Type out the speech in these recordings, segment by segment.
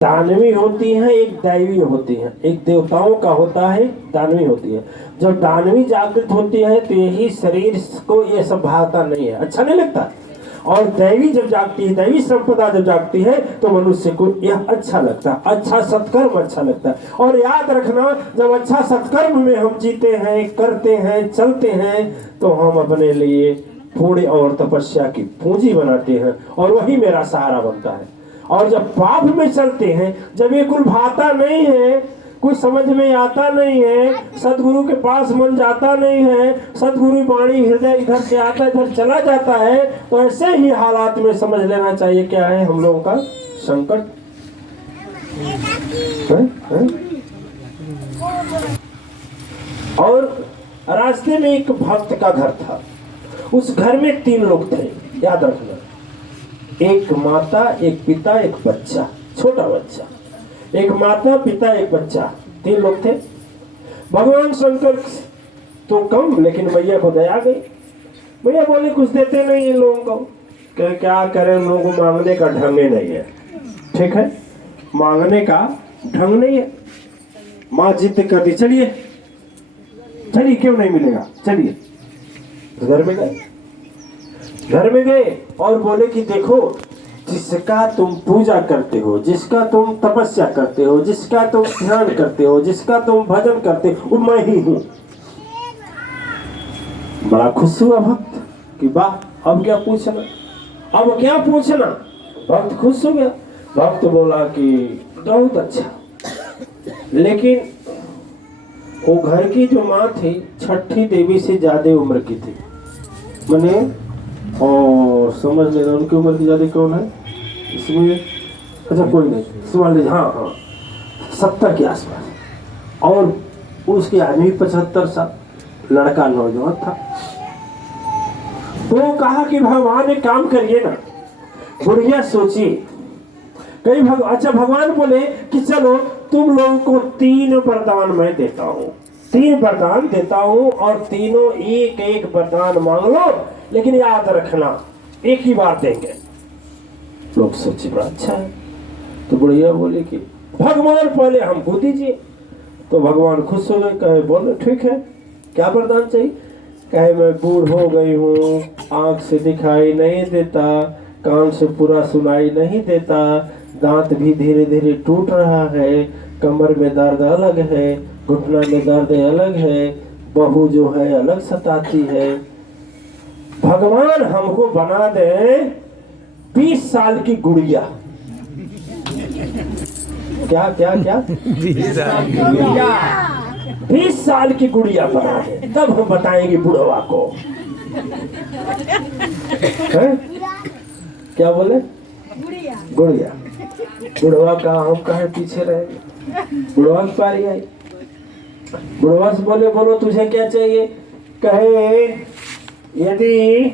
दानवी होती हैं, एक दैवी होती हैं। एक देवताओं का होता है, दानवी होती है। जब दानवी जागृत होती है तो यही शरीर को ये सब भाता नहीं है, अच्छा नहीं लगता। और दैवी जब जागती है, दैवी संपदा जब जागती है तो मनुष्य को यह अच्छा लगता है, अच्छा सत्कर्म अच्छा लगता है। और याद रखना, जब अच्छा सत्कर्म में हम जीते हैं, करते हैं, चलते हैं, तो हम अपने लिए पुण्य और तपस्या की पूंजी बनाते हैं और वही मेरा सहारा बनता है। और जब पाप में चलते हैं, जब ये कुल भाता नहीं है, कुछ समझ में आता नहीं है, सदगुरु के पास मन जाता नहीं है, सदगुरु वाणी हृदय इधर से आता है इधर चला जाता है, तो ऐसे ही हालात में समझ लेना चाहिए क्या है हम लोगों का संकट है? और रास्ते में एक भक्त का घर था। उस घर में 3 लोग थे, याद रखना, एक माता, एक पिता, एक बच्चा, छोटा बच्चा। एक माता, पिता, एक बच्चा, 3 लोग थे। भगवान शंकर तो कम, लेकिन मैया को दया गई। मैया बोले कुछ देते नहीं इन लोगों को, क्या करें, उन लोगों को मांगने का ढंग नहीं है। ठीक है, मांगने का ढंग नहीं है। माँ जिद कर दी, चलिए चलिए, क्यों नहीं मिलेगा, चलिए। घर में गए, घर में गए और बोले कि देखो, जिसका तुम पूजा करते हो, जिसका तुम तपस्या करते हो, जिसका तुम ध्यान करते हो, जिसका तुम भजन करते हो, वो मैं ही हूं। बड़ा खुश हुआ भक्त कि वाह, अब क्या पूछना, अब क्या पूछना। भक्त खुश हो गया। भक्त बोला कि बहुत अच्छा, लेकिन वो घर की जो माँ थी, छठी देवी से ज्यादा उम्र की थी। मैंने और समझ लेना उनकी उम्र की ज्यादा कौन है इसमें, अच्छा कोई नहीं, समझ लीजिए, हाँ 70 के आसपास। और उसके आदमी 75 साल, लड़का नौजवान था। तो कहा कि भगवान एक काम करिए ना, बढ़िया सोचिए। कई अच्छा भगवान बोले कि चलो तुम लोगों को 3 वरदान मैं देता हूँ, 3 वरदान देता हूँ और तीनों एक एक वरदान मांग लो, लेकिन याद रखना एक ही बार देंगे। लोग सोचे बड़ा अच्छा है। तो बढ़िया बोले कि भगवान पहले हमको दीजिए। तो भगवान खुश हो गए, कहे बोलो ठीक है, क्या वरदान चाहिए। कहे मैं बूढ़ हो गई हूँ, आंख से दिखाई नहीं देता, कान से पूरा सुनाई नहीं देता, दांत भी धीरे धीरे टूट रहा है, कमर में दर्द अलग है, घुटना में दर्द अलग है, बहू जो है अलग सताती है। भगवान हमको बना दे 20 साल की गुड़िया। क्या क्या क्या 20 साल की गुड़िया बना दे, तब हम बताएंगे बुढ़वा को। है? क्या बोले, गुड़िया। बुढ़वा का हम कहे पीछे रहेंगे। बुढ़वा की पारी आई। बुढ़वा से बोले बोलो तुझे क्या चाहिए। कहे यदि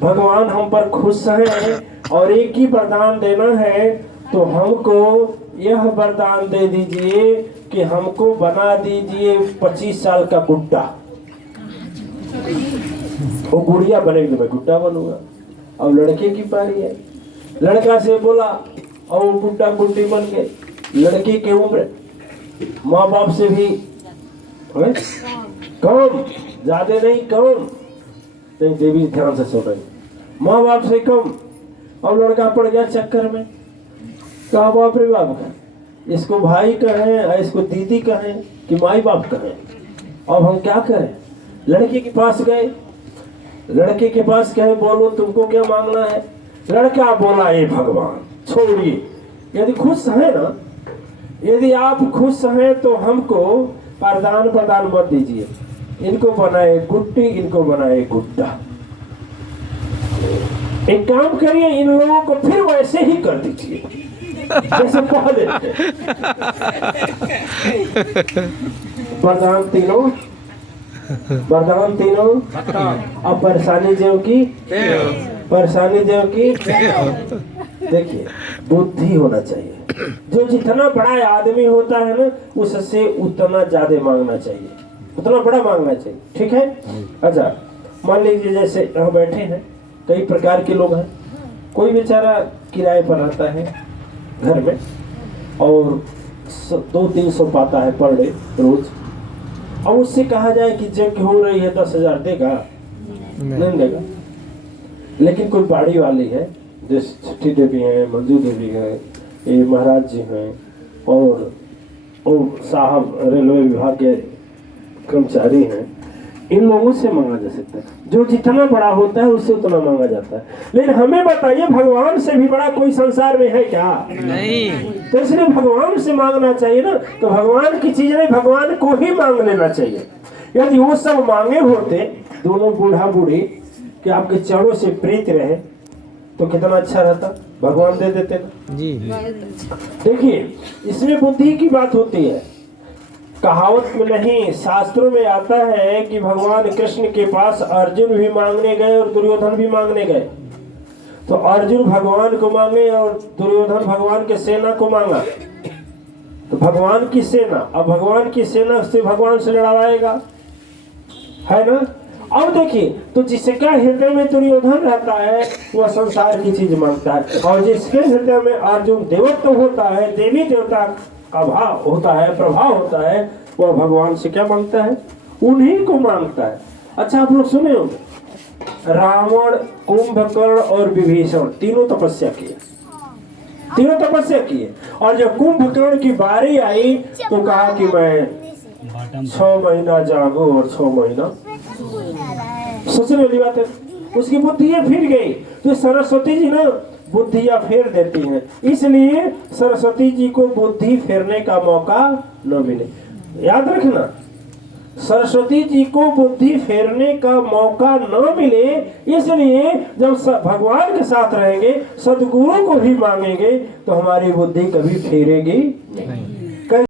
भगवान हम पर खुश हैं और एक ही वरदान देना है, तो हमको यह वरदान दे दीजिए कि हमको बना दीजिए 25 साल का गुड्डा। वो गुड़िया बनेगी तो मैं गुड्डा बनूंगा। अब लड़के की पारी है। लड़का से बोला और वो गुड्डा गुड्डी बन गए। लड़के की उम्र माँ बाप से भी कम, ज्यादा नहीं, कम नहीं, देवी ध्यान से सुन रही, माँ बाप से कम। अब लड़का पड़ गया चक्कर में, कहा बाप रे बाप, इसको भाई कहें, इसको दीदी कहें कि माई बाप कहें, अब हम क्या करें। लड़के के पास गए, लड़के के पास कहे बोलो तुमको क्या मांगना है। लड़का बोला हे भगवान छोड़िए, यदि खुश है ना, यदि आप खुश हैं तो हमको वरदान प्रदान मत दीजिए, इनको बनाए गुड्डी, इनको बनाए गुड्डा। एक काम करिए, इन लोगों को फिर वैसे ही कर दीजिए जैसे पहले थे। वरदान तीनों, वरदान तीनों। अब परेशानी जो की, परेशानी जो की, देखिए बुद्धि होना चाहिए। जो जितना बड़ा आदमी होता है ना, उससे उतना ज्यादा मांगना चाहिए, उतना बड़ा मांगना चाहिए। ठीक है। अच्छा मान लीजिए जैसे यहाँ बैठे हैं, कई प्रकार के लोग हैं। कोई बेचारा किराए पर रहता है घर में, और 200-300 पाता है पर डे रोज, और उससे कहा जाए कि जग हो रही है 10,000 देगा? नहीं देगा। लेकिन कोई बाड़ी वाली है, जैसे छठी देवी है, मंजू देवी है, ये महाराज जी हैं, और साहब रेलवे विभाग के कर्मचारी हैं, इन लोगों से मांगा जा सकता है। जो जितना बड़ा होता है उससे उतना मांगा जाता है। लेकिन हमें बताइए, भगवान से भी बड़ा कोई संसार में है क्या? नहीं। तो इसलिए भगवान से मांगना चाहिए ना। तो भगवान की चीज नहीं, भगवान को ही मांग लेना चाहिए। यदि वो सब मांगे होते, दोनों बूढ़ा बूढ़ी, कि आपके चरणों से प्रीत रहे, तो कितना अच्छा रहता, भगवान दे देते ना जी। देखिए, इसमें बुद्धि की बात होती है। कहावत में नहीं, शास्त्रों में आता है कि भगवान कृष्ण के पास अर्जुन भी मांगने गए और दुर्योधन भी मांगने गए। तो अर्जुन भगवान को मांगे और दुर्योधन भगवान के सेना को मांगा। तो भगवान की सेना, अब भगवान की सेना से भगवान से लड़ाएगा, है ना? अब देखिए, तो जिसका हृदय में दुर्योधन रहता है वह संसार की चीज मांगता है, और जिसके हृदय में अर्जुन देवत्व होता है, देवी देवता का भाव होता है, प्रभाव होता है, वह भगवान से क्या मांगता है? उन्हीं को मांगता है। अच्छा, आप लोग सुने होंगे, रावण, कुंभकर्ण और विभीषण तीनों तपस्या किए, तीनों तपस्या किए। और जब कुंभकर्ण की बारी आई तो कहा कि मैं 6 महीना जागो और 6 महीना। सोचने वाली बात है, उसकी बुद्धियां फिर गई। तो सरस्वती जी ना बुद्धियां फेर देती हैं, इसलिए सरस्वती जी को बुद्धि फेरने का मौका न मिले। याद रखना, सरस्वती जी को बुद्धि फेरने का मौका न मिले, इसलिए जब भगवान के साथ रहेंगे, सदगुरु को भी मांगेंगे, तो हमारी बुद्धि कभी फेरेगी नहीं।